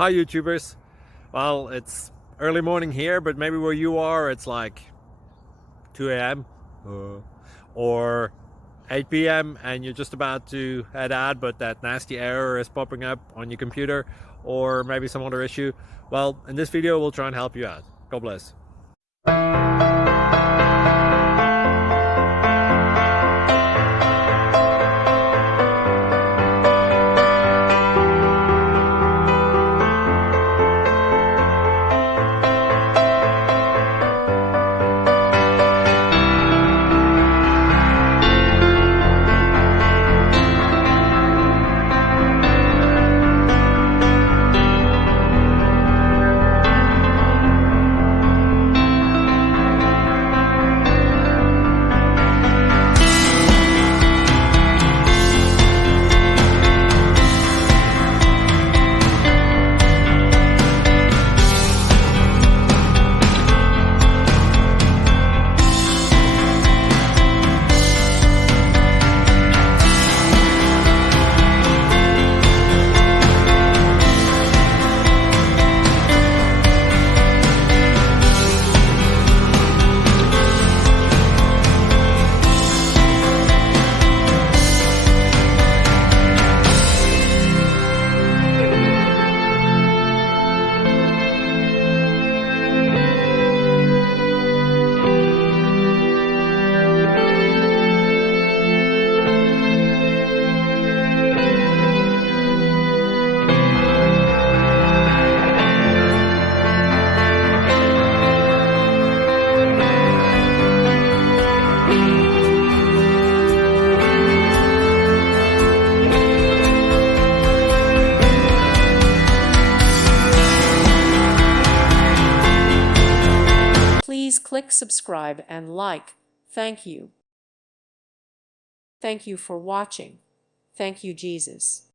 Hi YouTubers. Well, it's early morning here, but maybe where you are it's like 2 a.m. Or 8 p.m. and you're just about to head out, but that nasty error is popping up on your computer, or maybe some other issue. Well, in this video we'll try and help you out. God bless. Please click subscribe and like. Thank you. Thank you for watching. Thank you, Jesus.